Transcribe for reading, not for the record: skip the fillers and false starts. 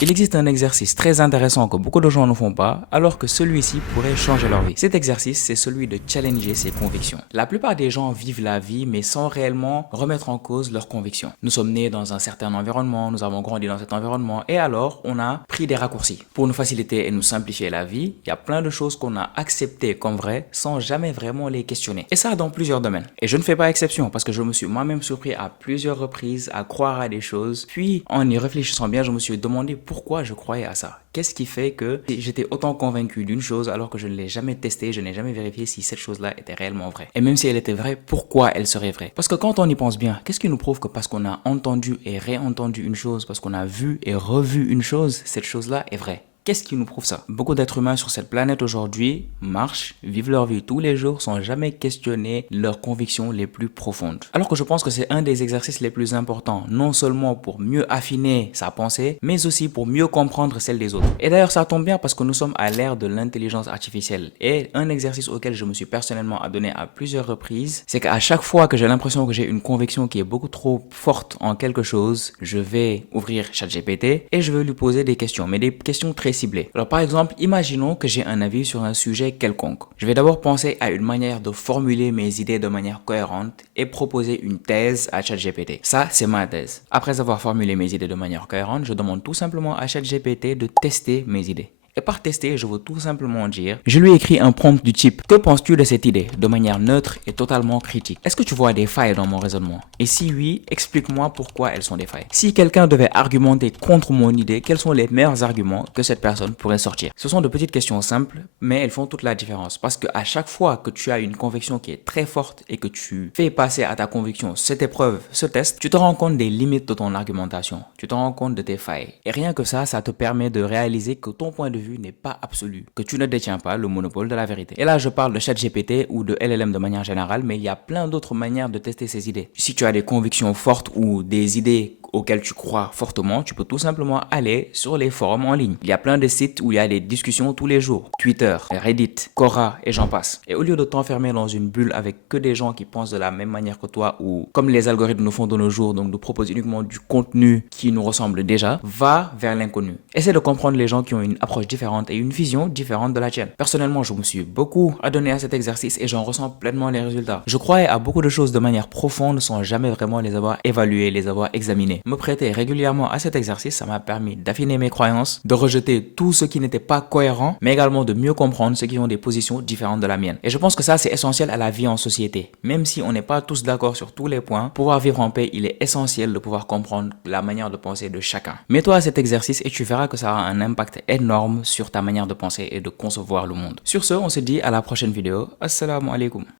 Il existe un exercice très intéressant que beaucoup de gens ne font pas, alors que celui-ci pourrait changer leur vie. Cet exercice, c'est celui de challenger ses convictions. La plupart des gens vivent la vie, mais sans réellement remettre en cause leurs convictions. Nous sommes nés dans un certain environnement, nous avons grandi dans cet environnement, et alors on a pris des raccourcis. Pour nous faciliter et nous simplifier la vie, il y a plein de choses qu'on a acceptées comme vraies sans jamais vraiment les questionner. Et ça dans plusieurs domaines. Et je ne fais pas exception parce que je me suis moi-même surpris à plusieurs reprises à croire à des choses. Puis, en y réfléchissant bien, je me suis demandé pourquoi je croyais à ça. Qu'est-ce qui fait que j'étais autant convaincu d'une chose alors que je ne l'ai jamais testée, je n'ai jamais vérifié si cette chose-là était réellement vraie. Et même si elle était vraie, pourquoi elle serait vraie? Parce que quand on y pense bien, qu'est-ce qui nous prouve que parce qu'on a entendu et réentendu une chose, parce qu'on a vu et revu une chose, cette chose-là est vraie? Qu'est-ce qui nous prouve ça? Beaucoup d'êtres humains sur cette planète aujourd'hui marchent, vivent leur vie tous les jours sans jamais questionner leurs convictions les plus profondes. Alors que je pense que c'est un des exercices les plus importants, non seulement pour mieux affiner sa pensée, mais aussi pour mieux comprendre celle des autres. Et d'ailleurs, ça tombe bien parce que nous sommes à l'ère de l'intelligence artificielle. Et un exercice auquel je me suis personnellement adonné à plusieurs reprises, c'est qu'à chaque fois que j'ai l'impression que j'ai une conviction qui est beaucoup trop forte en quelque chose, je vais ouvrir ChatGPT et je vais lui poser des questions, mais des questions très ciblées. Alors par exemple, imaginons que j'ai un avis sur un sujet quelconque. Je vais d'abord penser à une manière de formuler mes idées de manière cohérente et proposer une thèse à ChatGPT. Ça, c'est ma thèse. Après avoir formulé mes idées de manière cohérente, je demande tout simplement à ChatGPT de tester mes idées. Et par tester, je veux tout simplement dire, je lui écris un prompt du type: que penses-tu de cette idée? De manière neutre et totalement critique. Est-ce que tu vois des failles dans mon raisonnement? Et si oui, explique-moi pourquoi elles sont des failles. Si quelqu'un devait argumenter contre mon idée, quels sont les meilleurs arguments que cette personne pourrait sortir? Ce sont de petites questions simples, mais elles font toute la différence. Parce qu'à chaque fois que tu as une conviction qui est très forte et que tu fais passer à ta conviction cette épreuve, ce test, tu te rends compte des limites de ton argumentation. Tu te rends compte de tes failles. Et rien que ça te permet de réaliser que ton point de vue n'est pas absolu, que tu ne détiens pas le monopole de la vérité. Et là, je parle de ChatGPT ou de LLM de manière générale, mais il y a plein d'autres manières de tester ces idées. Si tu as des convictions fortes ou des idées auxquelles tu crois fortement, tu peux tout simplement aller sur les forums en ligne. Il y a plein de sites où il y a des discussions tous les jours. Twitter, Reddit, Quora et j'en passe. Et au lieu de t'enfermer dans une bulle avec que des gens qui pensent de la même manière que toi ou comme les algorithmes nous font de nos jours, donc nous proposent uniquement du contenu qui nous ressemble déjà, va vers l'inconnu. Essaie de comprendre les gens qui ont une approche différente et une vision différente de la tienne. Personnellement, je me suis beaucoup adonné à cet exercice et j'en ressens pleinement les résultats. Je croyais à beaucoup de choses de manière profonde sans jamais vraiment les avoir évaluées, les avoir examinées. Me prêter régulièrement à cet exercice, ça m'a permis d'affiner mes croyances, de rejeter tout ce qui n'était pas cohérent, mais également de mieux comprendre ceux qui ont des positions différentes de la mienne. Et je pense que ça, c'est essentiel à la vie en société. Même si on n'est pas tous d'accord sur tous les points, pouvoir vivre en paix, il est essentiel de pouvoir comprendre la manière de penser de chacun. Mets-toi à cet exercice et tu verras que ça aura un impact énorme sur ta manière de penser et de concevoir le monde. Sur ce, on se dit à la prochaine vidéo. Assalamu alaikum.